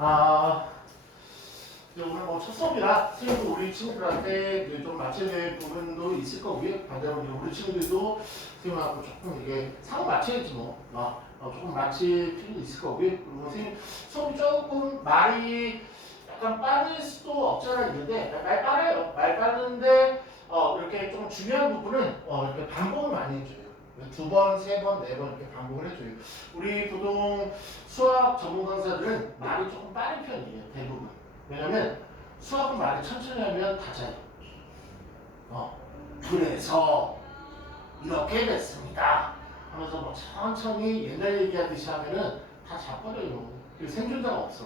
아, 이제 오늘 뭐 첫 수업이라 선생님도 우리 친구들한테 이제 좀 맞춰야 될 부분도 있을 거고요. 반대로 이제 우리 친구들도 선생님하고 조금 이게 상호 맞춰야지 뭐. 조금 맞출 필요도 있을 거고요. 그리고 선생님 수업이 조금 말이 약간 빠를 수도 없지 않아 있는데 말 빠르요. 말 빠르는데 이렇게 좀 중요한 부분은 이렇게 반복을 많이 해줘요. 두 번, 세 번, 네 번 이렇게 반복을 해줘요. 우리 보통 수학 전문 강사들은 말이 조금 빠른 편이에요. 대부분. 왜냐면 수학은 말이 천천히 하면 다져요. 그래서 이렇게 됐습니다. 하면서 뭐 천천히 옛날 얘기하듯이 하면은 다 잡아줘요. 생존자가 없어.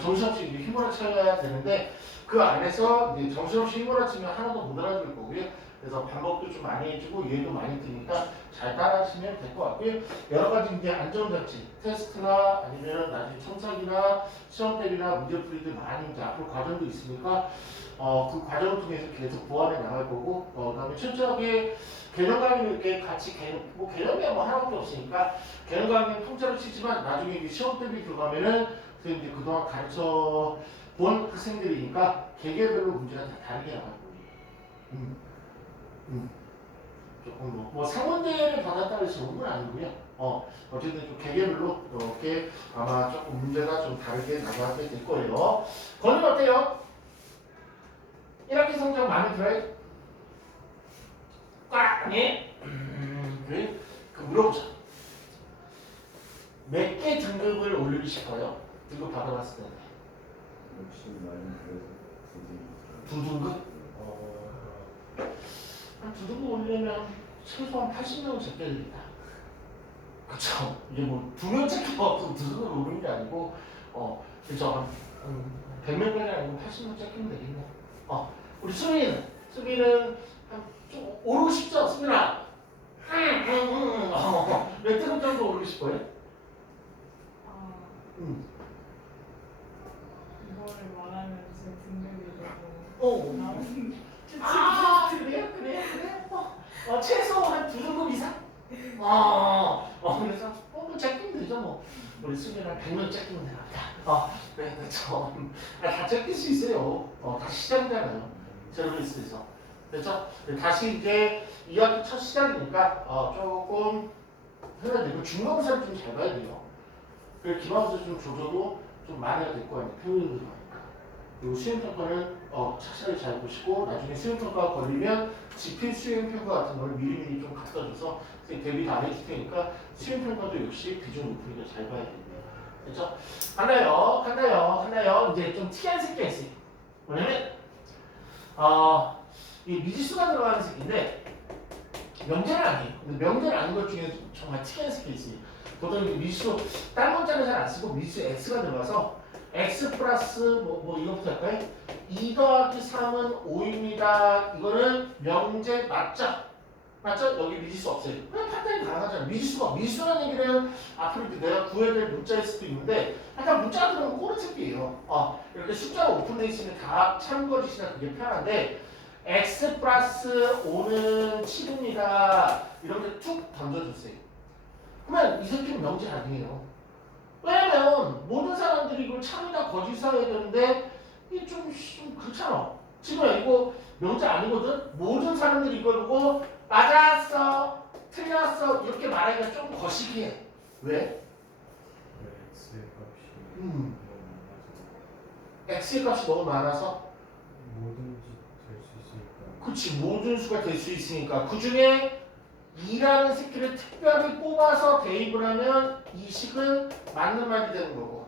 정신없이 이제 휘몰아쳐야 되는데 그 안에서 이제 정신없이 휘몰아치면 하나도 못 알아들 거고요. 그래서 반복도 좀 많이 해주고 이해도 많이 드니까 잘 따라하시면 될 것 같고요. 여러 가지 이제 안전장치, 테스트나 아니면 나중에 첨삭이나 시험 대비나 문제풀이들 많이 이제 앞으로 과정도 있으니까 그 과정을 통해서 계속 보완해 나갈 거고 그다음에 철저하게 개념 강의는 이렇게 같이 개념이 뭐 하나밖에 없으니까 개념 강의는 통째로 치지만 나중에 이제 시험 대비 들어가면은 이제 그동안 가르쳐 본 학생들이니까 개개별로 문제가 다 다르게 나갈 거예요. 조금 뭐 상원제를 받았다는 식은 아니고요. 어쨌든 좀 개개별로 이렇게 아마 조금 문제가 좀 다르게 나가게 될 거예요. 건은 어때요? 1학기 성적 마음에 들어요? 꽉! 아니? 그래? 그럼 물어보자. 몇 개 등급을 올리고 싶어요? 등급 받아봤을 때. 역시 많이 그래서 두 등급? 한 두 등급 올리려면 최소한 80명은 적게 됩니다. 그쵸? 이게 뭐 두 명 찍혀서 두 등급 오르는 게 아니고 그쵸? 한 100명까지 아니고 80명 찍히면 되겠네. 우리 수빈은 좀 오르고 싶죠? 수빈아? 몇 등급 정도 오르고 싶어요? 이거를 말하면 제 등급이 그래? 최소 한 두 등급 이상? 그래서 뭐 찍히면 되죠 뭐. 우리 수빈이랑 100명 찍히면 되나? 그래, 다 찍힐 수 있어요. 다 시작이잖아요. 제로베이스에서. 그렇죠? 다시 이제 2학기 첫 시작이니까 조금 해야 되고 중간고사를 좀 잘 봐야 돼요. 그리고 기말고사 좀 조져도 좀 많이 해야 될 거 아니에요. 표현도 많으니까. 그리고 수행평가는 착실하게 잘 보시고 나중에 수행평가가 걸리면 지필 수행평가 같은 걸 미리미리 좀 갖다 줘서 대비 다 해줄 테니까 수행평가도 역시 비중 높으니까 잘 봐야 됩니다. 그렇죠? 간다요. 이제 좀 특이한 새끼가 있어요. 뭐냐면 이 미지수가 들어가는 새끼인데 명제는 아니에요. 근데 명제는 아닌 것 중에 정말 특이한 새끼가 있어요. 보통 미지수 다른 문자는 잘 안 쓰고 미지수 x가 들어가서 x 플러스 뭐 이거부터 할까요? 2 더하기 3은 5입니다. 이거는 명제 맞죠? 맞죠? 여기 미지수 없어요. 그냥 판단이 가능하잖아요. 미지수라는 얘기는 앞으로 내가 구해야 될 문자일 수도 있는데 약간 문자가 들어가면 꼬는 새끼예요. 이렇게 숫자가 오픈되어 있으면 다 참고짓이나 그게 편한데 x 플러스 5는 7입니다. 이렇게 툭 던져주세요. 그러면 이 새끼는 명제 아니에요. 왜냐면 모든 사람들이 이걸 참이나 거짓을 해야 되는데 이게 좀 그렇잖아. 지금 이거 명제 아니거든? 모든 사람들이 이걸 보고 맞았어, 틀렸어 이렇게 말하기가 좀 거시기해. 왜? X의 값이 x의 값이 너무 많아서 뭐든지 될 수 있으니까. 그치, 모든 수가 될 수 있으니까 그 중에 2라는 새끼를 특별히 뽑아서 대입을 하면 이 식은 맞는 말이 되는 거고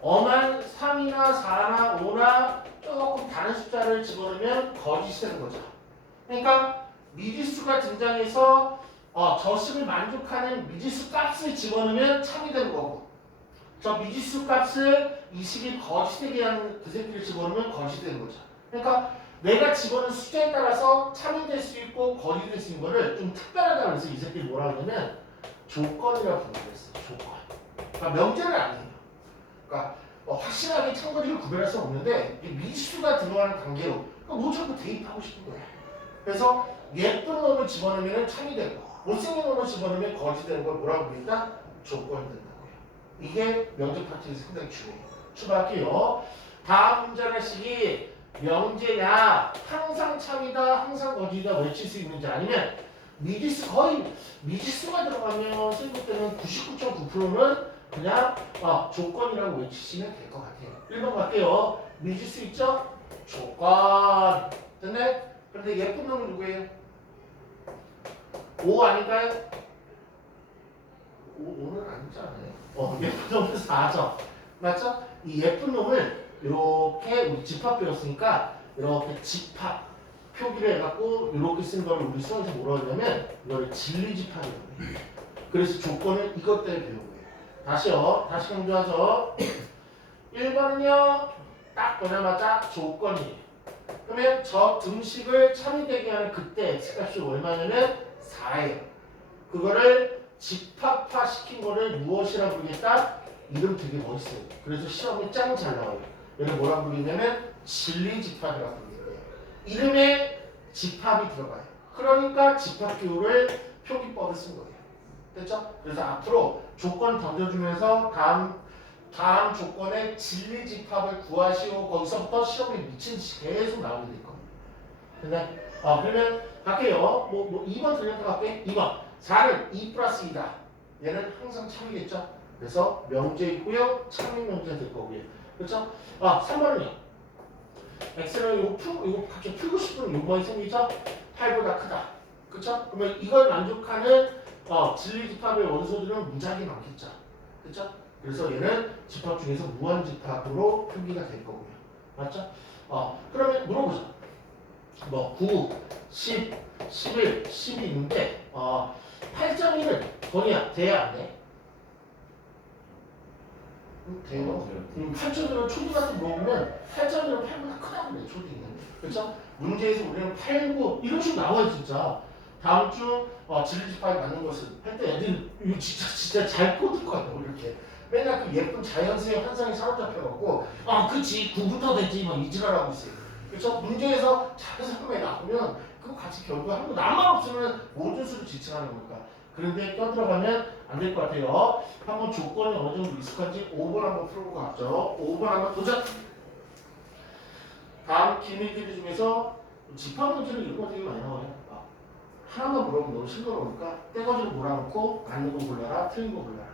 엄한 3이나 4나 5나 조금 다른 숫자를 집어넣으면 거짓이 되는 거죠. 그러니까 미지수가 등장해서 저 식을 만족하는 미지수 값을 집어넣으면 참이 되는 거고 저 미지수 값을 이 식이 거짓되게 하는 그 새끼를 집어넣으면 거짓이 되는 거죠. 그러니까 내가 집어넣은 숫자에 따라서 참이 될 수 있고 거짓이 될 수 있는 거를 좀 특별하다 그래서 이 새끼를 뭐라 그러냐면 조건이라고 부르겠어요. 조건. 그러니까 명제는 아니에요. 그러니까 확실하게 참거리를 구별할 수 없는데 미지수가 들어가는 관계로 그러니까 뭐 자꾸 대입하고 싶은 거야. 그래서 예쁜 놈을 집어넣으면 참이 되고 못생긴 놈을 집어넣으면 거짓이 되는 걸 뭐라고 부르니까 조건이 된다고요. 이게 명제 파트에서 상당히 중요해요. 출발할게요. 다음 문제의식이 명제냐, 항상 참이다, 항상 거짓이다 외칠 수 있는지 아니면 미지수 거의 미지수가 들어가면 선생님 때는 99.9%는 그냥 조건이라고 외치시면 될 것 같아요. 1번 갈게요. 미지수 있죠? 조건. 됐네? 그런데 예쁜 놈은 누구예요? 5 아닌가요? 5는 아니잖아요. 예쁜 놈은 4죠. 맞죠? 이 예쁜 놈을 이렇게 우리 집합 배웠으니까 이렇게 집합 표기를 해갖고 이렇게 쓴 걸 우리 수학에서 뭐라 하냐면 이걸 진리집합이라고 해요. 그래서 조건은 이것 때문에 배운 거예요. 다시요. 다시 강조하죠. 1번은요. 딱 보자마자 조건이에요. 그러면 저 등식을 참이되게 하는 그때 x값이 얼마냐면 4예요. 그거를 집합화 시킨 거를 무엇이라고 부르겠다? 이름 되게 멋있어요. 그래서 시험에 짱 잘 나와요. 얘를 뭐라고 부르냐면 진리집합이라고 부르겠대요. 이름에 집합이 들어가요. 그러니까 집합기호를 표기법을 쓴 거예요. 됐죠? 그래서 앞으로 조건 던져주면서 다음 조건의 진리집합을 구하시오. 거기서부터 시험에 미친 듯이 계속 나오게 될 겁니다. 근데 그러면 갈게요. 2번 들려서 갈게. 2번 4는 2 플러스 2다. 얘는 항상 참이겠죠? 그래서 명제 있고요. 참이 명제 될 거고요. 그렇죠? 3번은요. x는 이거 갑자기 풀고 싶은 요번이 생기죠? 8보다 크다. 그렇죠? 그러면 이걸 만족하는 진리집합의 원소들은 무지하게 많겠죠. 그렇죠? 그래서 얘는 집합 중에서 무한집합으로 표기가 될 거고요. 맞죠? 그러면 물어보자. 9, 10, 11, 10이 있는데 8.1은 거리야? 돼야 안 돼? 돼요. 8.1은 초등학교 물어보면 8.1은 8보다 크다고 그래. 초딩은. 그렇죠? 문제에서 우리는 8, 9 이런 식으로 나와요 진짜. 다음 주 진리집합이 맞는 것은 할 때 애들 이거 진짜 잘 꽂을 거예요. 이렇게. 맨날 그 예쁜 자연스의 환상에 사로잡혀갖고 그치 9부터 되지 막 이지랄하고 있어요. 그렇죠? 문제에서 자연스럽게 나오면 그거 같이 결부하고 나만 없으면 모든 수를 지칭하는 거니까. 그런데 껴들어가면 안 될 것 같아요. 한번 조건이 어느 정도 익숙한지 5번 한번 풀어보고 갔죠. 5번 한번 도전! 다음 기밀들 중에서 집합 문제는 이런 거 되게 많이 나와요. 하나만 물어보면 너무 싱거우니까 떼거지로 몰아놓고 맞는 거 골라라, 틀린 거 골라라.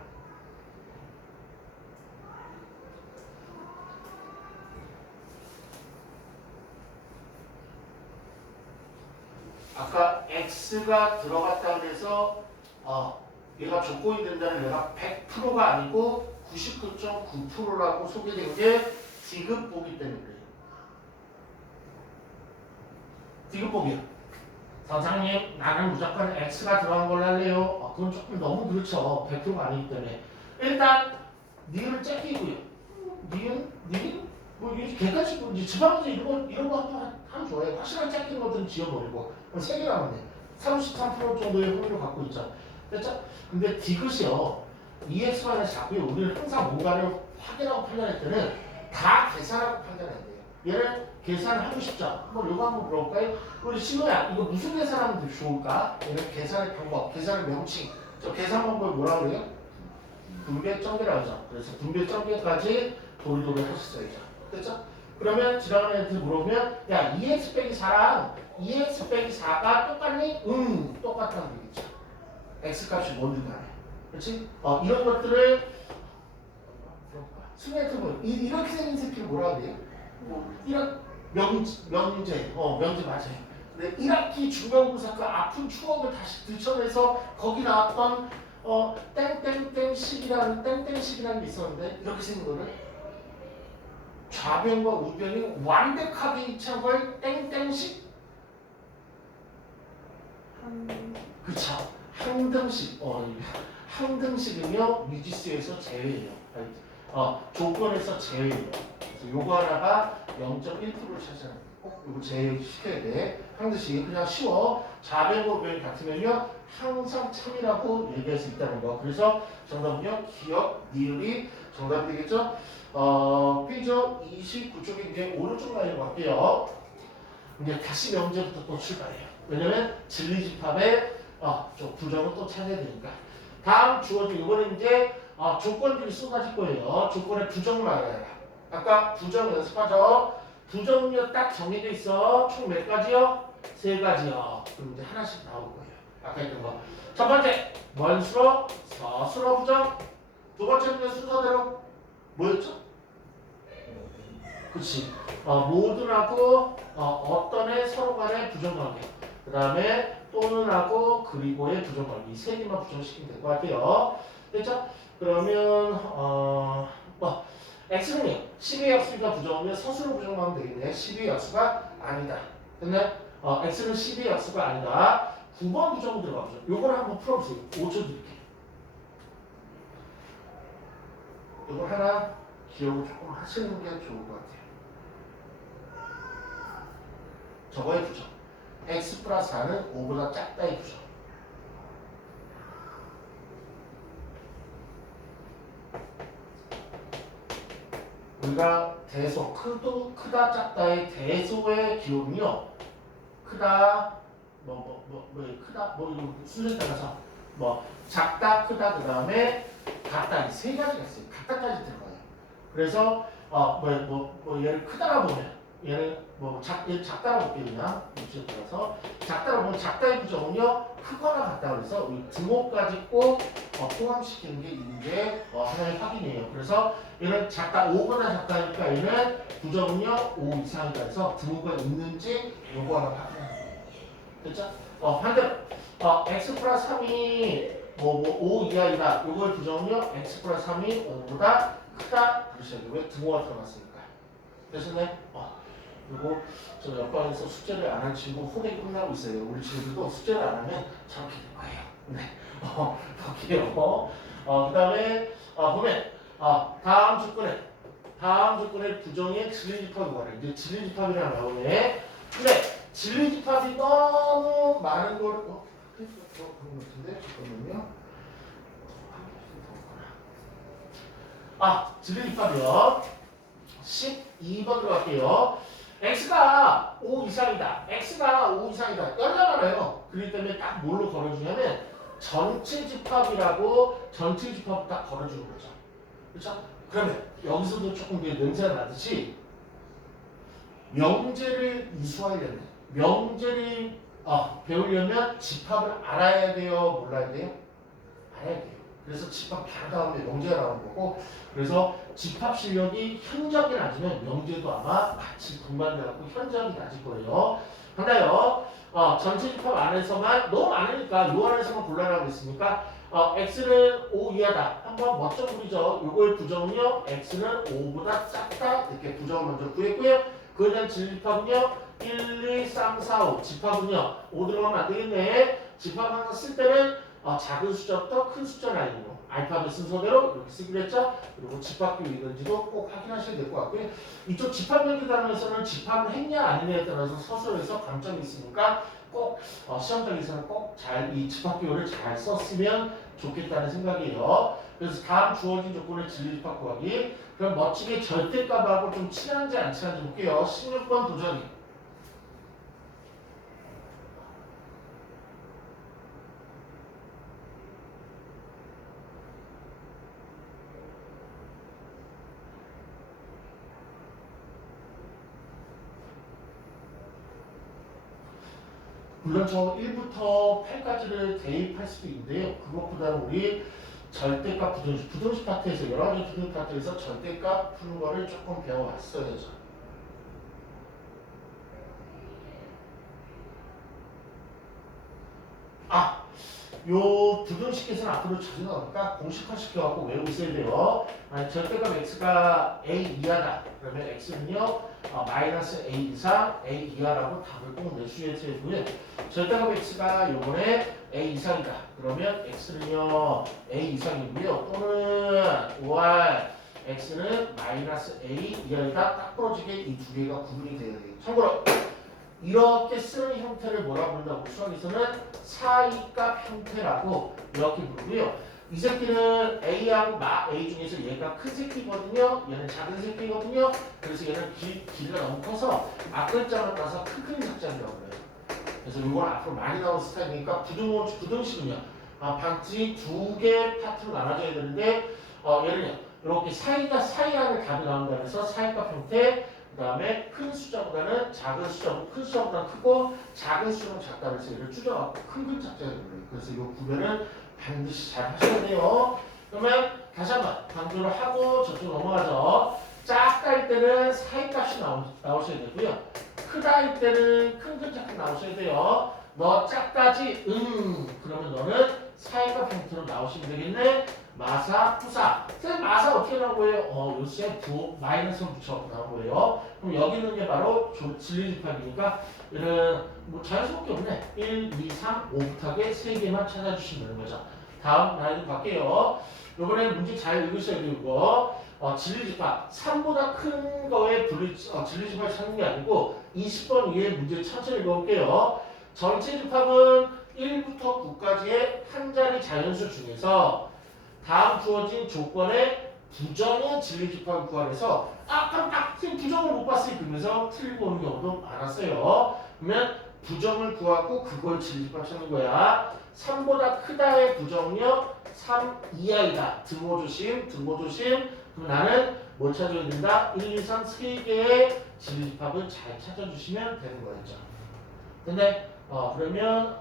아까 x가 들어갔다 그래서 얘가 조건이 된다는 얘가 100%가 아니고 99.9%라고 소개된 게 디귿보기 때문에 그래요. 디귿보기야. 선생님 나는 무조건 x가 들어간 걸로 할래요. 그건 조금 너무 그렇죠. 100%가 아니기 때문에. 일단 니은을 째끼고요. 니은? 뭐 이게 개까지 지방에서 이런 거 하면 좋아요. 확실하게 째끼는 것들은 지워버리고 그럼 3개 남았네. 33% 정도의 확률을 갖고 있죠. 됐죠? 근데 디귿이요. EX-4고요. 우리는 항상 뭔가를 확인하고 판단할 때는 다 계산하고 판단해야 돼요. 얘는 계산을 하고 싶죠? 요거 한번 물어볼까요? 우리 신호야 이거 무슨 계산하면 좋을까? 얘는 계산의 방법, 계산의 명칭. 저 계산 방법을 뭐라고 그래요? 분배 점개라고 하죠. 그래서 분배 점개까지 도리도리 하셨어야죠. 됐죠? 그러면 지나가는 애한테 물어보면 야 2x 빼기 4랑 2x 빼기 4가 똑같니? 똑같다는 얘기죠. x값이 뭔지 간에. 그렇지? 이런 것들을 스네트분 이렇게 생긴 새끼를 뭐라 그래요? 명제 맞아요. 근데 1학기 중간고사 그 아픈 추억을 다시 들춰내서 거기 나왔던 땡땡땡식이라는 땡땡식이라는 게 있었는데 이렇게 생긴 거를 좌변과 우변이 완벽하게 일치한 걸 땡땡식? 그쵸. 항등식. 항등식은요 미지수에서 제외예요. 조건에서 제외예요. 그래서 요거 하나가 0.1%를 차지하는 꼭 이거 제외시켜야 돼. 항등식 그냥 쉬워. 좌변과 우변이 같으면요 항상 참이라고 얘기할 수 있다는 거. 그래서 정답은요 기억, 니을이 정답이 되겠죠? 페이지 29쪽에 이제 오른쪽 라인으로 갈게요. 이제 다시 명제부터 또 출발해요. 왜냐면 진리집합의 부정을 또 찾아야 되니까. 다음 주어진 이거는 이제 조건들이 쏟아질 거예요. 조건의 부정을 알아야 아까 부정 연습하죠. 부정은요 딱 정해져 있어. 총 몇 가지요? 3가지요. 그럼 이제 하나씩 나올 거예요. 아까 했던 거. 첫 번째 원수로 서술어 부정. 두 번째는 순서대로 뭐였죠? 그치. 모든하고 어떤 애 서로 간의 부정관계. 그 다음에 또는하고 그리고의 부정관계. 이 3개만 부정시키면 될 것 같아요. 됐죠? 그러면 x는요 12의 약수가 부정하면 서술로 부정하면 되겠네. 12의 약수가 아니다. 됐나요? x는 12의 약수가 아니다. 9번 부정 들어가보죠. 요걸 한번 풀어보세요. 5초 드릴게요. 요걸 하나 기억을 조금 하시는 게 좋을 것 같아요. 저거의 부정. x 플러스 4는 5보다 작다의 부정. 우리가 대소, 크다, 작다의 대소의 기호는요. 크다, 크다, 이런 순서에 따라서 작다, 크다, 그 다음에 같다 이 3가지가 있어요. 같다까지 들어가요. 그래서 얘를 크다라 보면 얘를 얘를 작다라 볼게요. 그냥 위치에 따라서 작다라 보면 작다의 부정은요 크거나 같다 그래서 우리 등호까지 꼭 포함시키는 게 이게 하나의 확인이에요. 그래서 얘는 작다 5거나 작다니까 얘는 부정은요 5 이상이다 해서 등호가 있는지 요거 하나 확인하는 거예요. 됐죠? 반대로 x 플러스 3이 5 이하이다. 요걸 부정은요 x 플러스 3이 5보다 크다 그러셔야 돼요. 왜? 등호가 들어갔으니까. 되셨네? 그리고 저 옆방에서 숙제를 안 한 친구 호객이 끝나고 있어요. 우리 친구들도 숙제를 안 하면 저렇게 될 거예요. 네. 볼게요. 그 다음에 보면 다음 조건에 부정의 진리집합이 뭐래? 이제 진리집합이라고 나오네. 근데 진리집합이 너무 많은 거를 그런 것 같은데 잠깐만요. 진리집합이요. 12번 들어갈게요. x가 5 이상이다. x가 5 이상이다. 열나가나요? 그렇기 때문에 딱 뭘로 걸어주냐면 전체 집합이라고 전체 집합을 딱 걸어주는 거죠. 그렇죠? 그러면 여기서도 조금 냄새가 나듯이 명제를 이수하려면 명제를 배우려면 집합을 알아야 돼요? 몰라야 돼요? 알아야 돼요. 그래서 집합 다 다음에 명제가 나오는 거고 그래서 집합 실력이 현저하게 낮으면 명제도 아마 같이 동반돼갖고 현저하게 낮을 거예요. 한다요. 전체 집합 안에서만 너무 많으니까 요 안에서만 골라라고 했으니까 x는 5 이하다. 한번 멋져 부리죠. 요걸 부정은요. x는 5보다 작다. 이렇게 부정을 먼저 구했고요. 그에 대한 진리집합은요. 1, 2, 3, 4, 5. 집합은요. 5 들어가면 안 되겠네. 집합 항상 쓸 때는 작은 숫자부터 큰 숫자 라인으로 알파벳 순서대로 이렇게 쓰기로 했죠. 그리고 집합규칙인지도 꼭 확인하셔야 될 것 같고요. 이쪽 집합명기 단원에서는 집합을 했냐 아니냐에 따라서 서술에서 강점이 있으니까 꼭 시험장에서는 꼭 잘 이 집합규칙을 잘 썼으면 좋겠다는 생각이에요. 그래서 다음 주어진 조건의 진리집합 구하기. 그럼 멋지게 절대값하고 좀 친한지 안 친한지 볼게요. 16번 도전이. 물론 저 1부터 8까지를 대입할 수도 있는데요. 그것보다는 우리 절대값 부등식 파트에서 여러 가지 부등식 파트에서 절대값 푸는 거를 조금 배워왔어야죠. 요 부등식에서는 앞으로 자주 나오니까 공식화 시켜갖고 외우고 있어야 돼요. 절대값 x가 a 이하다. 그러면 x는요 마이너스 a 이상 a 이하라고 답을 꼭 내주셔야 되고요. 절대값 x가 요번에 a 이상이다. 그러면 x는요 a 이상이고요. 또는 y x는 마이너스 a 이하이다. 딱 부러지게 이 두 개가 구분이 되어야 돼요. 참고로 이렇게 쓰는 형태를 뭐라고 부른다고 수학에서는 사이값 형태라고 이렇게 부르고요. 이 새끼는 A하고 A 중에서 얘가 큰 새끼거든요. 얘는 작은 새끼거든요. 그래서 얘는 길이가 너무 커서 앞글자만 따서 큰 작자라고 그래요. 그래서 이건 앞으로 많이 나오는 스타일이니까 부등식은요. 반드시 2개 파트로 나눠져야 되는데 얘는요. 이렇게 사이 안에 답이 나온다고 해서 사이값 형태, 그 다음에 큰 숫자보다는 작은 숫자고 큰 숫자보다는 크고 작은 숫자는 작다고 해서 얘를 줄여갖고 큰 글자가 돼요. 그래서 이 구별은 반드시 잘 하셔야 돼요. 그러면 다시 한번 강조를 하고 저쪽 넘어가죠. 작다 할 때는 사이값이 나오셔야 되고요. 크다 할 때는 큰 글자가 나오셔야 돼요. 너 작다지? 그러면 너는 사이값 형태로 나오시면 되겠네. 마사, 부사. 선생님 마사 어떻게 나온 거예요? 요새 마이너스를 붙여갖고 나온 거예요. 그럼 여기 있는 게 바로 진리집합이니까 얘는 뭐 자연스럽게 없네. 1, 2, 3, 5부터의 3개만 찾아주시면 되는 거죠. 다음 라인 갈게요. 요번에 문제 잘 읽으셔야 되고 진리집합 3보다 큰 거에 진리집합을 찾는 게 아니고 20번 이후에 문제 천천히 읽어볼게요. 전체 집합은 1부터 9까지의 한 자리 자연수 중에서 다음 주어진 조건에 부정의 진리집합을 구하래서 깜짝 부정을 못 봤어요. 그러면서 틀리고 오는 경우도 많았어요. 그러면 부정을 구하고 그걸 진리집합 찾는 거야. 3보다 크다의 부정력 3 이하이다. 등호 조심. 그럼 나는 뭘 찾아야 된다? 1, 2, 3, 3개의 진리집합을 잘 찾아주시면 되는 거였죠. 근데 그러면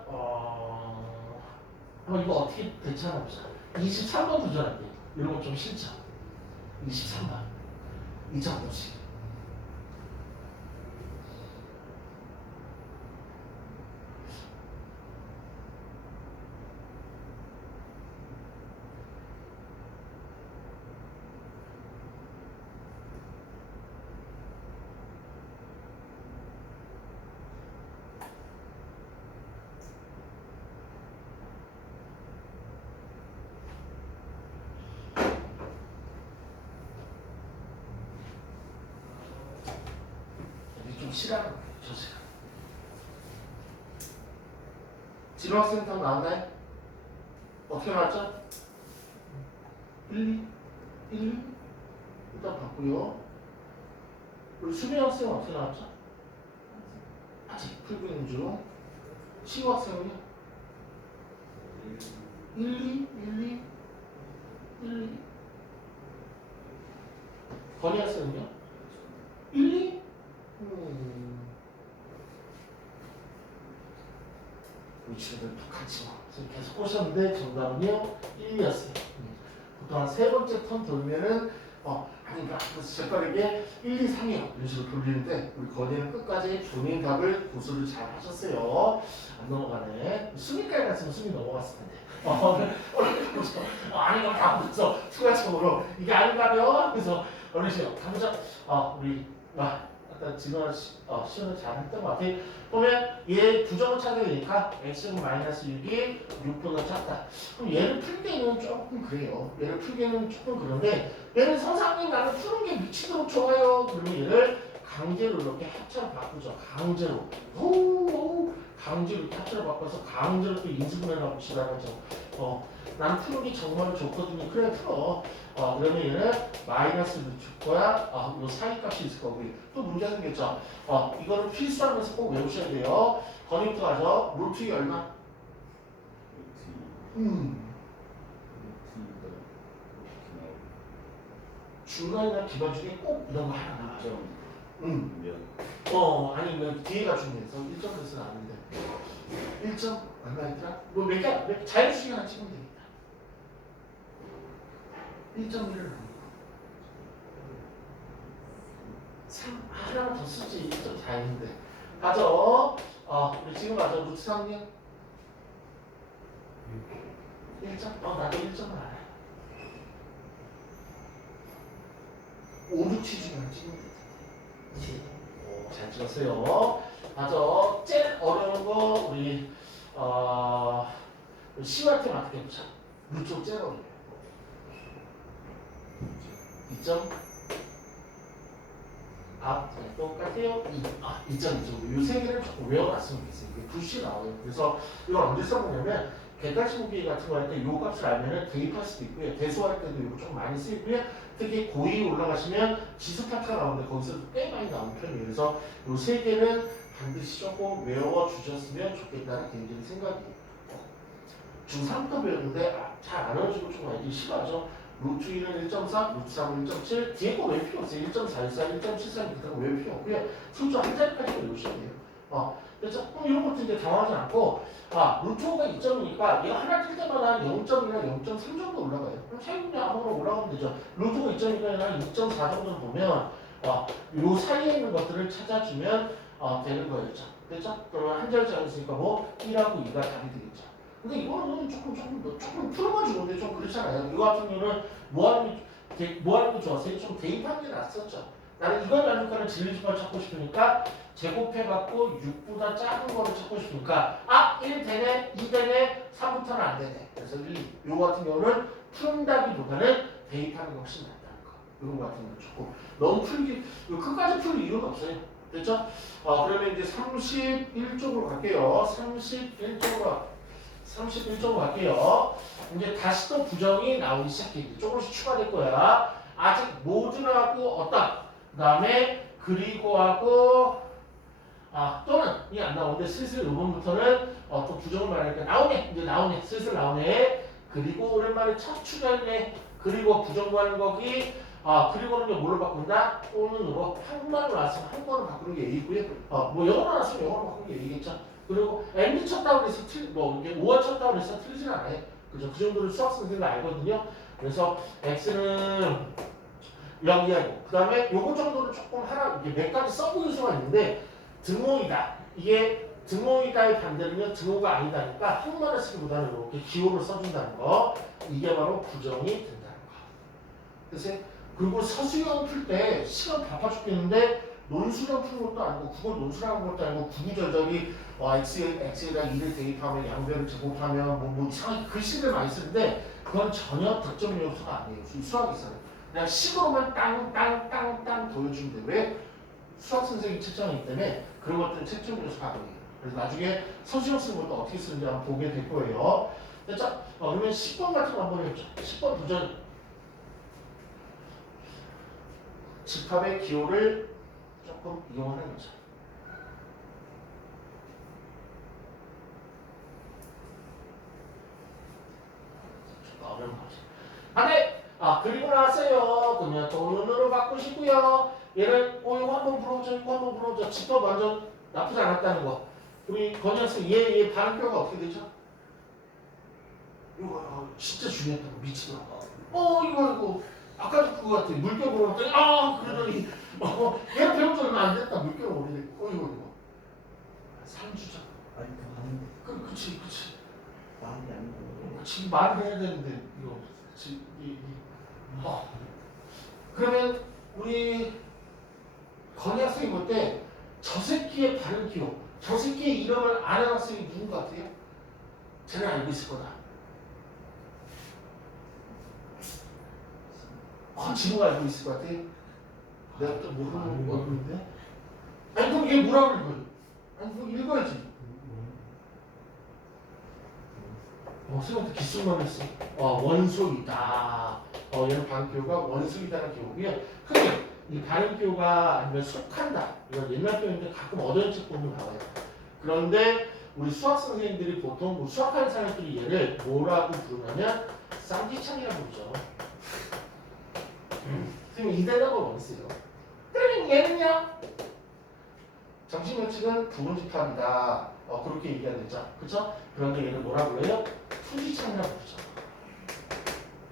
한번 이거 어떻게 대처하나 보자. 23번 도전할게요. 이런 거 좀 싫죠? 23번 2.5씩 좀 싫어하는 거예요. 저 시간. 진학센터 나왔나요? 어떻게 나왔죠? 1, 2, 1, 2 일단 봤고요. 우리 수빈 학생은 어떻게 나왔죠? 아직 풀고 있는 중. 시우 학생은요? 1, 2, 1, 2 건희 학생은요? 1, 2 우리 친구들 똑같이 계속 꼬셨는데 정답은요 1이었어요. 보통 한 세 번째 턴 돌면은 아닌가 그래서 재빠르게 1, 2, 3이요 이런 식으로 돌리는데 우리 건이는 끝까지 본인 답을 고수를 잘 하셨어요. 안 넘어가네. 수미까지 갔으면 수미 넘어갔을 텐데. 아닌가 다 보면서 추가적으로 이게 아닌가요? 그래서 어르신 가보자. 우리 아까 지금 시험을 잘 했던 것 같아. 보면 얘 부정을 찾아야 되니까 x는 마이너스 6이 6보다 작다. 그럼 얘를 풀기에는 조금 그래요. 얘를 풀기에는 조금 그런데 얘는 선생님 나는 푸는 게 미치도록 좋아요. 그러면 얘를 강제로 이렇게 합차로 바꾸죠. 강제로. 강제로 이렇게 합차로 바꿔서 강제로 또 인수분해하고 지랄하죠. 나는 푸는 게 정말 좋거든요. 그래 풀어. 그러면 얘는 마이너스를 줄 거야. 요 사이값이 있을 거고 또 문제 생겼죠. 이거를 필수하면서 꼭 외우셔야 돼요. 건이부터 가죠. 루트 2 얼마? 중간이나 기반 중에 꼭 이런 거 하나 나와요. 아니 뒤에가 중요해서 1점 돼서는 안 돼. 1점 얼마였더라? 몇 개? 자연수식 하나 찍으면 되겠다. 1.1을 3 하나만 더 쓰지 1점 다 했는데 가죠. 우리 지금 가죠. 루트 3이요? 1점? 나도 1점을 알아. 5루트 중에 찍으면 되지. 잘 찍었어요. 가죠. 제일 어려운 거 우리 시와한테 맡겨보자. 루트 제일 어려워요. 2점 똑같아요. 2.2점. 이 세 개를 조금 외워놨으면 좋겠어요. 이게 붓이 나와요. 그래서 이걸 언제 써보냐면 객관식 무기 같은 거 할 때 이 값을 알면은 대입할 수도 있고요. 대소할 때도 이거 좀 많이 쓰이고요. 특히 고2 올라가시면 지수 파트가 나오는데 거기서 꽤 많이 나오는 편이에요. 그래서 이 세 개는 반드시 조금 외워주셨으면 좋겠다는 개인적인 생각이에요. 중3부터 배웠는데 잘 안 외워지고 좀 알기 싫어하죠. 루트 1은 1.4, 루트 3은 1.7, 뒤에 거 외울 필요 없어요. 1.414, 1.73 이렇게 외울 필요 없고요. 순수 한 자리까지 외우셔야 돼요. 그래서 이런 것도 이제 당황하지 않고 루트 5가 2점이니까 얘가 하나 뜰 때마다 0점이나 0.3 정도 올라가요. 그럼 최근에 아무거나 올라가면 되죠. 루트 5 2점이니까 한 2.4 정도를 보면 요 사이에 있는 것들을 찾아주면 되는 거였죠. 그렇죠? 그러면 한 자리 잡았으니까 뭐 1하고 2가 답이 되겠죠. 근데 이거는 조금 풀어가지고 근데 좀 그렇잖아요. 이거 같은 경우는 뭐 하는 게 좋았어요? 좀 대입하는 게 낫었죠. 나는 이걸 만족하는 진리수를 찾고 싶으니까 제곱해갖고 6보다 작은 거를 찾고 싶으니까 1 되네, 2 되네, 3부터는 안 되네. 그래서 이거 같은 경우는 푼다기보다는 대입하는 게 훨씬 낫다는 거. 이런 거 같은 경우는 조금 너무 풀기, 끝까지 풀 이유는 없어요. 됐죠? 그러면 이제 31쪽으로 갈게요. 31쪽으로 갈게요. 이제 다시 또 부정이 나오기 시작해. 조금씩 추가될 거야. 아직 모든하고 어떤 그 다음에 그리고하고 또는 이 안 나오는데 슬슬 요번부터는 또 부정을 말하니까 나오네 슬슬 나오네. 그리고 오랜만에 첫 추가네. 그리고 부정 구하는 거기 그리고는 이제 뭘로 바꾼다? 또는으로 한국말로 나왔으면 한국말로 바꾸는 게 A고요. 뭐 영어로 나왔으면 영어로 바꾸는 게 A겠죠. 그리고 MD 쳤다고 해서 이게 5월 쳤다고 해서 틀리진 않아요. 그죠? 그 정도를 수학 선생님이 알거든요. 그래서 X는 여기하고 그 다음에 요거 정도는 조금 하나 이게 몇 가지 서브 요소가 있는데 등호이다. 이게 등호이다의 반대는요 등호가 아니다니까 한국말을 쓰기보다는 이렇게 기호를 써준다는 거. 이게 바로 부정이 된다는 거. 그래서 그리고 서술형 풀 때 시간 바빠 죽겠는데 논술형 푸는 것도 아니고 국어 논술하는 것도 아니고 구구절절이 x에다 2를 대입하면 양변을 제곱하면 뭐 이상하게 글씨를 많이 쓰는데 그건 전혀 득점 요소가 아니에요. 수학에서는 그냥 식으로만 땅 보여주면 돼. 왜? 수학 선생님이 채점하기 때문에 그런 것들은 채점 요소가 아니에요. 그래서 나중에 서술형 쓰는 것도 어떻게 쓰는지 한번 보게 될 거예요. 자, 그러면 10번 같은 거 한번 해보죠. 10번 도전. 집합의 기호를 조금 이용하는 거죠. 좀 어려운 거지. 네. 그리고 나왔어요. 그러면 돈으로 바꾸시고요. 얘는 이거 한번 불어보자. 이거 한번 불어보자. 집합 완전 나쁘지 않았다는 거. 우리 건현수 얘 반응표가 어떻게 되죠? 이거 진짜 중요했다고 미치더라고. 이거 아까도 그거 같아. 물결 불어봤더니 그러더니 얘가 배운 지 얼마 안 됐다. 물결 오래됐고 이거 3주잖아. 아니 그 하는데 그치 말이 안 나와. 지금 말을 해야 되는데 이거 그러면 우리 건희 학생이 볼 때 저 새끼의 발음 기억, 저 새끼의 이름을 아는 학생이 누군 것 같아요? 쟤는 알고 있을 거다. 진우가 알고 있을 것 같아. 내가 또 모르는 얼굴인데. 아니 그럼 얘 뭐라고 읽어요? 아니 그거 읽어야지. 생각도 기술만 했어. 원소이다. 얘는 반응표가 원소이다라는 기호고요. 크게 이 반응표가 아니면 속한다. 이건 옛날 표현인데 가끔 어려운 책 보면 나와요. 그런데 우리 수학 선생님들이 보통 수학하는 사람들이 얘를 뭐라고 부르냐면 쌍기창이라고 부르죠. 선생님 이 대답을 원했어요. 그러면 얘는요? 정신면측은 부분집합이다. 그렇게 얘기하겠죠. 그쵸? 그런데 얘를 뭐라고 해요? 투지창이라고 부르죠.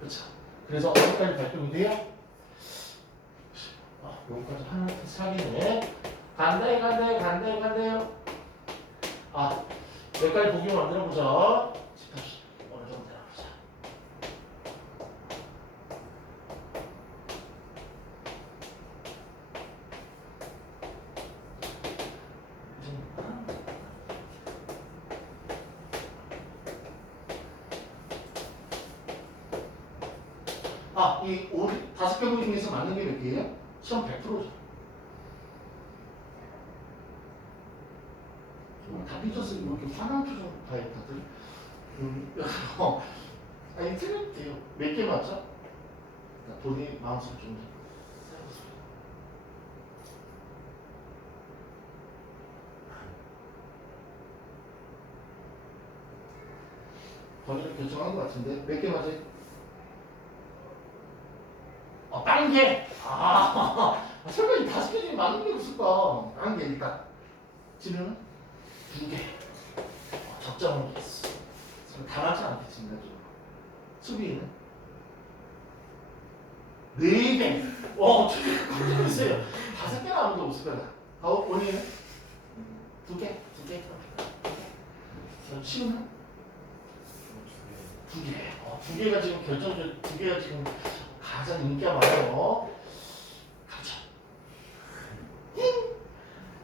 그쵸? 그래서 어디까지 발동이 돼요? 여기까지 하나 사기네. 간다요. 몇 가지 보기 만들어보죠. 집합식 어느 정도 해보자. 이 5개 중에서 맞는 게 몇 개예요? 시험 100%죠. 다 삐졌어요. 이렇게 화난 표정 다 했다들. 아니 틀렸대요. 몇 개 맞죠? 본인 마음속 좀 세워주세요. 본인은 결정한 것 같은데 몇 개 맞아요? 1개. 설마 이 5개 중에 맞는 게 없을까? 1개 일단. 지는 2개. 적정한 게 있어. 다 맞지 않겠지, 인간적으로. 수비는 4개. 깜짝 있어요. 5개 나오는 게 없을 거야. 본인은 2개. 2개. 치우는 2개. 2개가 지금 결정적, 2개가 지금 가장 인기가 많아요. 가자.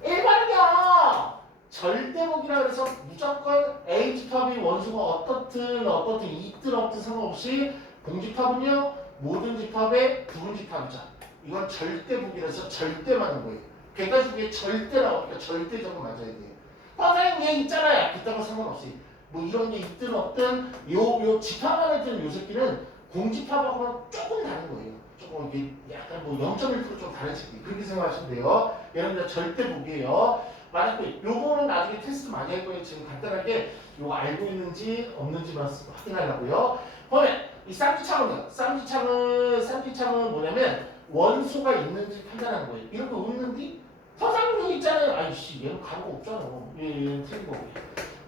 일반이야. 절대복이라 그래서 무조건 H팝이 원수가 어떻든 있든 없든 상관없이 공집합은요 모든 집합의 부분 집합이죠. 이건 절대복이라서 절대 맞는 거예요. 객관식에 절대 나오니까 절대적으로 맞아야 돼요. 선생님 얘 있잖아요. 그딴 거 상관없이 뭐 이런 게 있든 없든 요 집합 안에 드는 요 새끼는 공집합하고는 조금 다른 거예요. 조금 이게 약간 뭐 0.1% 좀 다른 새끼 그렇게 생각하시면 돼요. 얘는 절대복이에요. 맞았고 요거는 나중에 테스트 많이 할 거예요. 지금 간단하게 요거 알고 있는지 없는지만 확인하려고요. 그러면 이 쌍지창은요. 쌍지창은 뭐냐면 원소가 있는지 판단하는 거예요. 이런 거 없는데 서상도 있잖아요. 아이씨 얘는 가루가 없잖아. 얘는 틀린 거고요.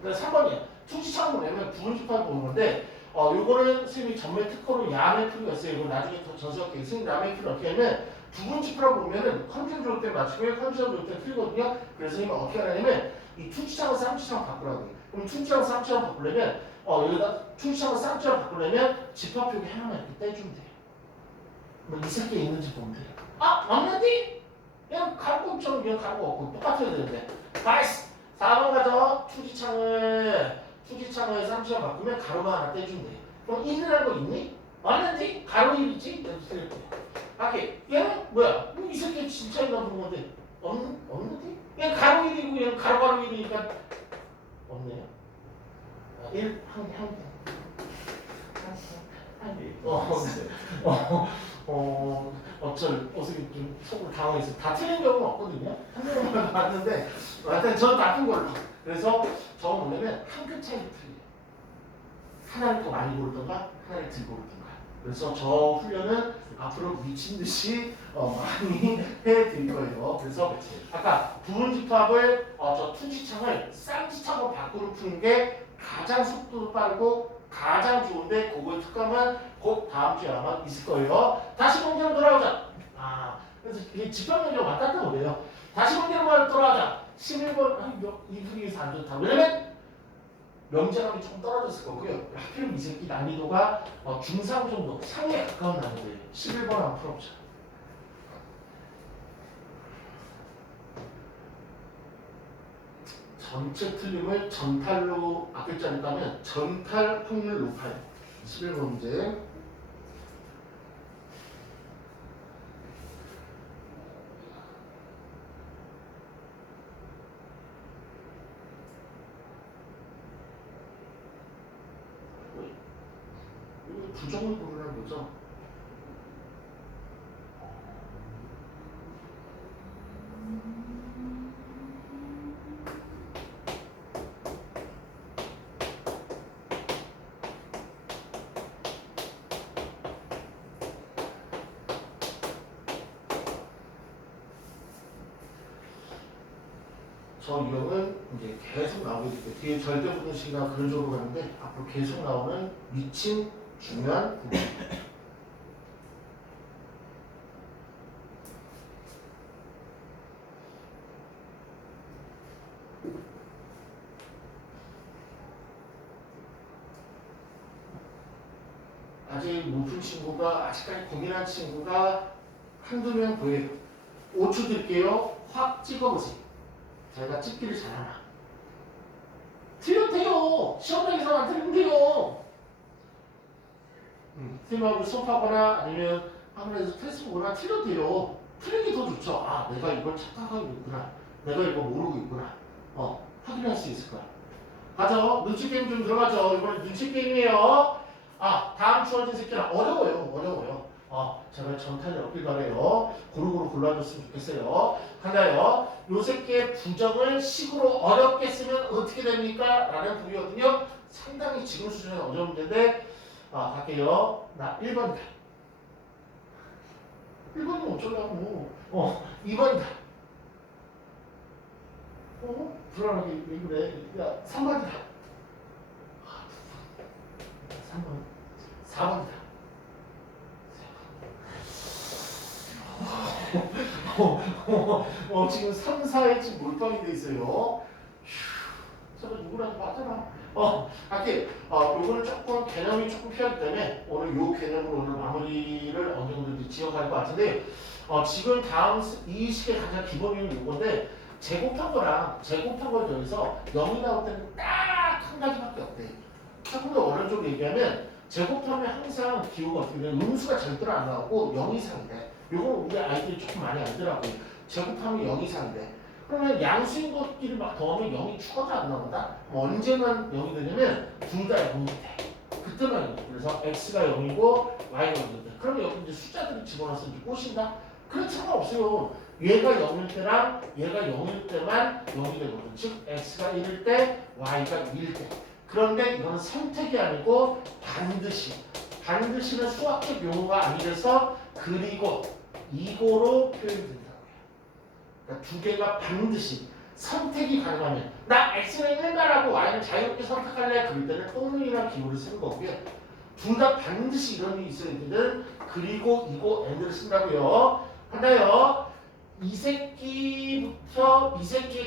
그다음 3번이야. 투지창은 뭐냐면 부분집합을 보는 건데 요거는 선생님이 전면 특허로 야매 풀이가 있어요. 이거 나중에 더 전수할게요. 선생님 야매 풀이 어떻게 하면 부분집합을 보면은 컨디션 좋을 때 맞추고요. 컨디션 좋을 때 틀리거든요. 그래서 선생님이 어떻게 하냐면 이 투지창을 쌍지창을 바꾸라고 해요. 그럼 투지창을 쌍지창을 바꾸려면 여기다 투지창을 쌍지창을 바꾸려면 집합 표기 하나만 이렇게 떼주면 돼요. 뭐 이 새끼에 있는지 보면 돼요. 없는데? 그냥 가고 없죠. 그냥 가고 없고 똑같아야 되는데. 나이스! 4번 가서 투지창을 쌍지창 바꾸면 가로만 하나 떼주면 돼요. 그럼 1이라는 거 있니? 없는데? 가로 1이지? 이렇게 틀릴 거예요. 얘는 뭐야? 이 새끼 진짜 있나 보는 건데 없는데? 얘는 가로 1이고 얘는 가로 1이니까 없네요. 1, 한 개. 어쩔 좀 속으로 당황했어요. 다 틀린 경우는 없거든요. 한 명만 봤는데 하여튼 전 나쁜 걸로. 그래서 저거 뭐냐면 한 끗 차이 틀려요. 하나를 더 많이 고르던가 하나를 덜 고르던가. 그래서 저 훈련은 앞으로 미친 듯이 많이 해드릴 거예요. 그래서 아까 부분집합을 저 투지창을 쌍지창으로 바꾸는 푸는 게 가장 속도도 빠르고 가장 좋은데 그거의 특강은 곧 다음 주에 아마 있을 거예요. 다시 문제로 돌아오자. 그래서 이게 집합문제가 왔다 갔다 오래요. 다시 문제로 돌아오자. 11번 이 분위기에서 안 좋다. 왜냐면 명제감이 조금 떨어졌을 거고요. 하필 이 새끼 난이도가 중상 정도, 상에 가까운 난이도예요. 11번 한번 풀어보자. 전체 틀림을 전탈로 앞에 자리 따면 전탈 확률 높아요. 11번 문제. 이거 부정을 고르라는 거죠. 저 유형은 이제 계속 나오게 돼요. 뒤에 절대분식이나 그런 쪽으로 가는데 앞으로 계속 나오는 미친 중요한 부분. 아직 못 푼 친구가 아직까지 고민한 친구가 한두 명 보여요. 5초 드릴게요. 확 찍어보세요. 자기가 찍기를 잘하나. 틀려도 돼요. 시험장에서 안 틀리면 돼요. 선생님하고 수업하거나 아니면 아무래도 테스트 보거나 틀려도 돼요. 틀린 게 더 좋죠. 내가 이걸 착각하고 있구나. 내가 이거 모르고 있구나. 확인할 수 있을 거야. 가죠. 눈치 게임 좀 들어가죠. 이번엔 눈치 게임이에요. 다음 주어진 새끼는 어려워요. 제발 전탄이 없길 바래요. 고루고루 골라줬으면 좋겠어요. 하나요. 요 새끼의 부정을 식으로 어렵게 쓰면 어떻게 됩니까? 라는 부분이거든요. 상당히 지금 수준은 어려운 문제인데 갈게요. 나 1번이다. 1번이면 어쩌려고. 2번이다. 불안하게 왜 그래? 야, 3번이다. 3번. 4번이다. 지금 3, 4에 지금 몰빵이 돼 있어요. 저거 누구라도 맞잖아. 요거는 조금 개념이 조금 필요하기 때문에 오늘 요 개념으로 오늘 마무리를 어느 정도 이제 지어갈 것 같은데, 지금 다음 이 식의 가장 기본이 요건데, 제곱한 거랑 제곱한 걸 더해서 0이 나올 때는 딱 한 가지밖에 없대. 조금 더 원론적으로 얘기하면 제곱하면 항상 기호가 어떻게 되면 음수가 절대로 안 나오고 0 이상이래. 요거 우리 아이들이 조금 많이 알더라고요. 제곱하면 0 이상이래. 그러면 양수인 것끼리 막 더하면 0이 추가가 안 나온다? 언제만 0이 되냐면 둘 다 0이 돼. 그때만 0이. 그래서 x가 0이고 y가 0이 돼. 그러면 여기 이제 숫자들이 집어넣어서 이제 꼬신다? 그런 상관없어요. 얘가 0일 때랑 얘가 0일 때만 0이 되거든. 즉 x가 1일 때 y가 2일 때. 그런데 이거는 선택이 아니고 반드시는 수학적 용어가 아니라서 그리고 이거로 표현된다고요. 그러니까 두 개가 반드시 선택이 가능하면 나 x는 1만하고 y는 자유롭게 선택할래. 그럴 때는 또는이라는 기호를 쓰는 거고요. 둘 다 반드시 이런 일이 있어야 되는 그리고 이거 and를 쓴다고요. 하나요. 이 새끼의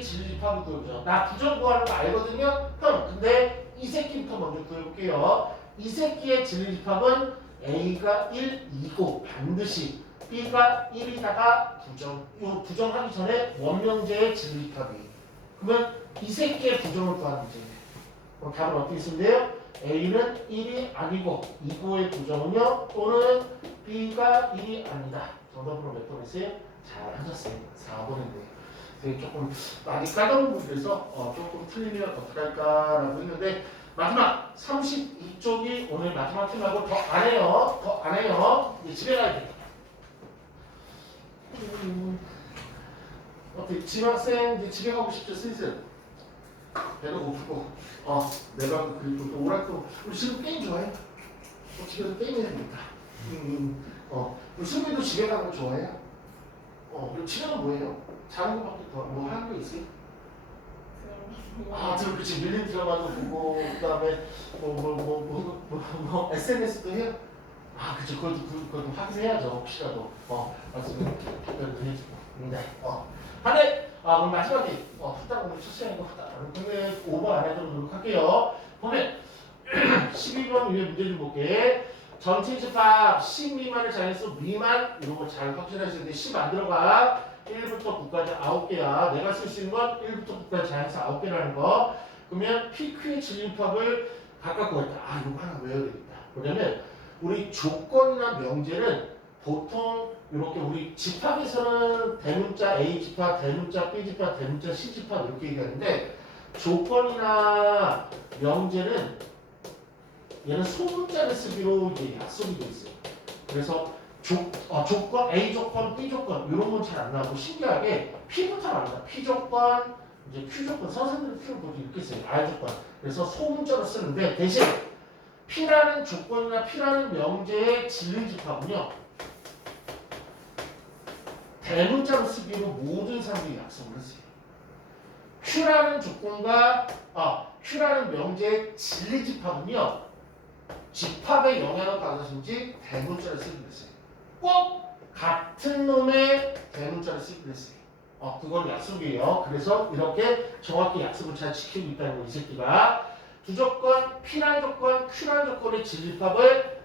진리집합을 구해보죠. 나 부정 구하는 거 알거든요. 형, 근데 이 새끼부터 먼저 구해볼게요. 이 새끼의 진리집합은 A가 1, 2고 반드시 B가 1이다가 이 부정하기 전에 원명제의 진리집합이. 그러면 이 새끼의 부정을 구하는 문제예요. 그럼 답은 어떻게 쓰면 돼요? A는 1이 아니고 2고의 부정은요. 또는 B가 1이 아니다. 정답으로 몇 번 했어요? 잘 하셨어요. 4번인데. 되게 조금 많이 까다로운 부분에서 조금 틀리면 어떡할까라고 했는데 마지막 32쪽이 오늘 마지막 팀하고 더 안 해요. 더 안 해요. 이제 집에 가야 돼. 어떻게 지학생 이제 집에 가고 싶죠 슬슬. 배도 고프고 내가 그리고 또 오락도 우리 지금 게임 좋아해? 집에서 게임해야 됩니다. 우리 수빈도 집에 가는 거 좋아해요? 그리고 집에는 뭐예요? 자는 것밖에 더 뭐 하는 거 있어요? 그렇지. 밀린 드라마도 보고 그다음에 SNS도 해요? 그쵸. 그것도 확인해야죠. 혹시라도 말씀을 답변을 해주고. 네. 한데 그럼 마지막에 후딱 오늘 첫 시간인 것 같다. 근데 오버 안 하도록 노력할게요. 보면 12번 위에 문제 좀 볼게. 전체 집합 10 미만의 자연수 미만 이런 거 잘 확실하셔야 되는데 10 안 들어가. 1부터 9까지 9개야. 내가 쓸 수 있는 건 1부터 9까지 자연수 9개라는 거. 그러면 PQ의 진리집합을 각각 구했다. 이거 하나 외워야 되겠다. 뭐냐면 우리 조건이나 명제는 보통 이렇게 우리 집합에서는 대문자 A 집합, 대문자 B 집합, 대문자 C 집합 이렇게 얘기하는데 조건이나 명제는 얘는 소문자를 쓰기로 이제 약속이 돼 있어요. 그래서 조건, A 조건, B 조건 이런 건 잘 안 나오고 신기하게 P부터 나옵니다. P 조건, 이제 Q 조건 선생님들 Q를 보통 이렇게 써요. R 조건. 그래서 소문자로 쓰는데 대신 P라는 조건이나 P라는 명제의 진리집합은요. 대문자로 쓰기로 모든 사람들이 약속을 했어요. Q라는 조건과 Q라는 명제의 진리집합은요. 집합에 영향을 받으신지 대문자를 쓰기로 했어요. 꼭 같은 놈의 대문자를 쓰기로 했어요. 그건 약속이에요. 그래서 이렇게 정확히 약속을 잘 지키고 있다는 거, 이 새끼가. 두 조건, P라는 조건, Q라는 조건의 진리집합을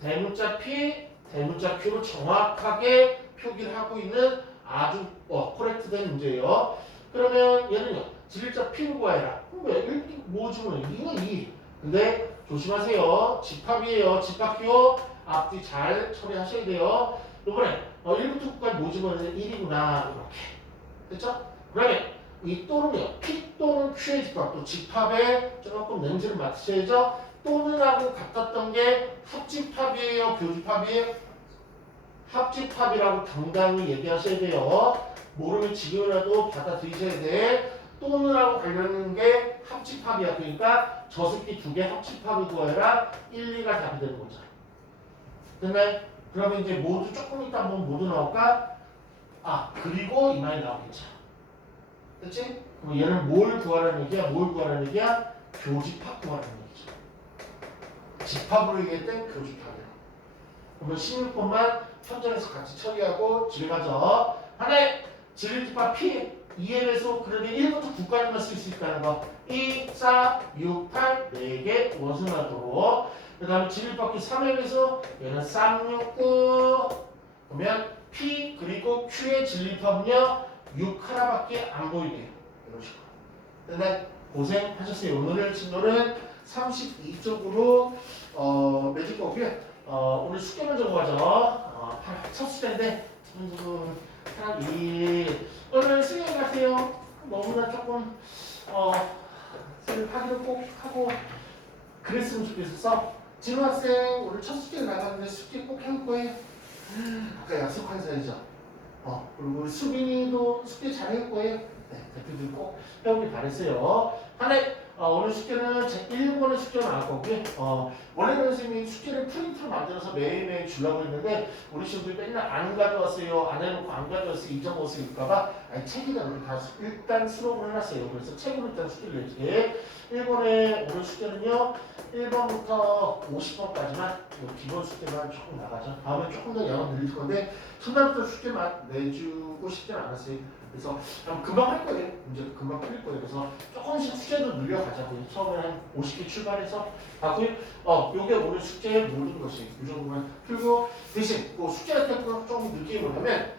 대문자 P, 대문자 Q로 정확하게 표기를 하고 있는 아주 코렉트된 문제예요. 그러면 얘는요. 진리자 P를 구해라. 왜? 1, 뭐 주면 2는 2. 근데 조심하세요. 집합이에요. 집합기호 앞뒤 잘 처리하셔야 돼요. 이번에 1부터 9까지 뭐 주면 1이구나. 이렇게. 됐죠? 그러면 이 또는요. P 또는 Q의 집합. 또 집합에 조금 냄새를 맡으셔야죠. 또는하고 같았던 게 합집합이에요. 교집합이에요. 합집합이라고 당당히 얘기하셔야 돼요. 모르면 지금이라도 받아들이셔야 돼. 또는하고 관련된 게 합집합이야. 그러니까 저 새끼 두 개 합집합을 구해라. 1, 2가 답이 되는 거죠. 됐나요? 그러면 이제 모두 조금 이따 한번 모두 나올까? 아 그리고 이 말이 나오겠죠. 그치? 그럼 얘는 뭘 구하라는 얘기야? 뭘 구하라는 얘기야? 교집합 구하라는 얘기죠. 집합으로 얘기할 때 교집합이야. 그러면 16번만 현장에서 같이 처리하고 질가져. 하나의 질집합 P 2의 배수 그러니 1부터 9까지만 쓸 수 있다는 거. 2, 4, 6, 8, 4개 원순하도록. 그 다음에 질집합기 3의 배수 얘는 3, 6, 9. 그러면 P 그리고 Q의 질집합은요 6 하나밖에 안 보이게 이런 식으로. 근데 고생하셨어요. 오늘 진도는 32쪽으로 매질 거고요. 오늘 숙제만 적어가죠. 첫 숙제인데 사람이 오늘 수행 가세요. 너무나 조금 확인을 꼭 하고 그랬으면 좋겠어서 진호 학생 오늘 첫 숙제 나갔는데 숙제 꼭 해올 거예요. 아까 약속한 사이죠. 그리고 우리 수빈이도 숙제 잘 해올 거예요. 네, 대표들 꼭 해오길 바랬어요. 하나 오늘 숙제는 제 1번의 숙제로 나올 거고요. 원래는 선생님이 숙제를 프린트로 만들어서 매일매일 주려고 했는데 우리 친구들이 맨날 안 가져왔어요. 안 해놓고 안 가져왔어요. 잊어먹었어요. 일까봐 책에다 이렇게 다 일단 수록을 해놨어요. 그래서 책으로 일단 숙제를 냈지. 1번의 오늘 숙제는요. 1번부터 50번까지만 기본 숙제만 조금 나가죠. 다음에 조금 더 양을 늘릴 건데 첫날부터 숙제만 내주고 싶지는 않았어요. 그래서 금방 할 거예요. 문제 금방 풀릴 거예요. 그래서 조금씩 숙제도 늘려가자고요. 처음에 한 50개 출발해서 하고요. 요게 오늘 숙제의 모든 것이 이 정도만 풀고 대신 그 숙제 같은 거 조금 느낌이 뭐냐면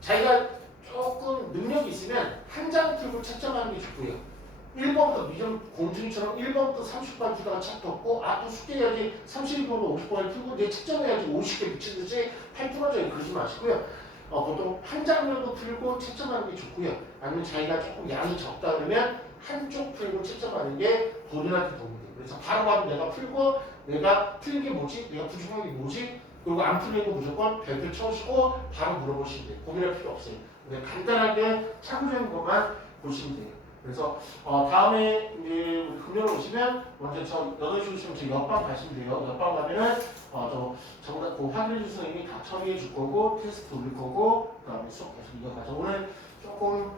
자기가 조금 능력이 있으면 한 장 풀고 채점하는 게 좋고요. 1번부터 미정 공중처럼 1번부터 30번 주다가 책 덮고 또 숙제해야지 31번부터 50번을 풀고 내 채점해야지 50개 미치듯이 팔 부러져요. 그러지 마시고요. 보통 한 장면도 풀고 채점하는 게 좋고요. 아니면 자기가 조금 양이 적다 그러면 한쪽 풀고 채점하는 게 본인한테 도움이 돼요. 그래서 바로 내가 풀고 내가 틀린 게 뭐지? 내가 부족한 게 뭐지? 그리고 안 풀린 거 무조건 별표 쳐주시고 바로 물어보시면 돼요. 고민할 필요 없어요. 그냥 간단하게 참고적인 것만 보시면 돼요. 그래서 다음에 이제 우리 금요일 오시면 먼저 저 8시 오시면 저 옆방 가시면 돼요. 옆방 가면은 저 정답 확인해 주신 선생님이 다 처리해 줄 거고 테스트 올릴 거고 그다음에 수업 계속 이어가죠. 오늘 조금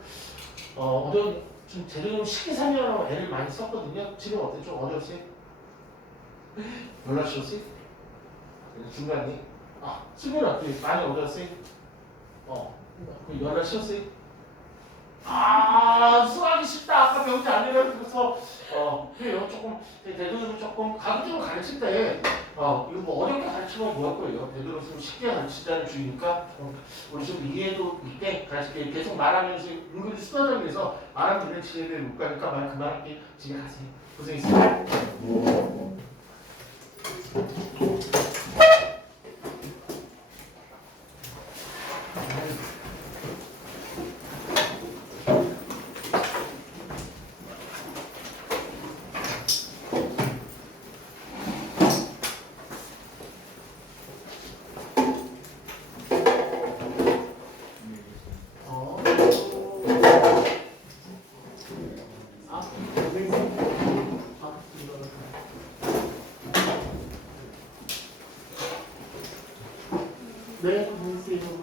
어려운 좀 제대로 식이상이라고 애를 많이 썼거든요. 지금 어때? 좀 어려웠어요? 연락주셨어요? 중간에 수빈이 어때? 많이 어려웠어요? 연락주셨어요? 수학이 쉽다. 아까 배우지 않으려고 그래서 그래요. 조금 되도록이면 조금 가급적으로 가르칠 때 이거 뭐 어렵게 가르치면 뭐할 거예요. 되도록이면 쉽게 가르치자는 주의니까 우리 좀 이해도 있게 가르칠게. 계속 말하면서 은근히 수다장에서 말하면 되는 지혜를 못 가니까 말 그만할게. 집에 가세요. 고생했어요. 네, 고생했어요.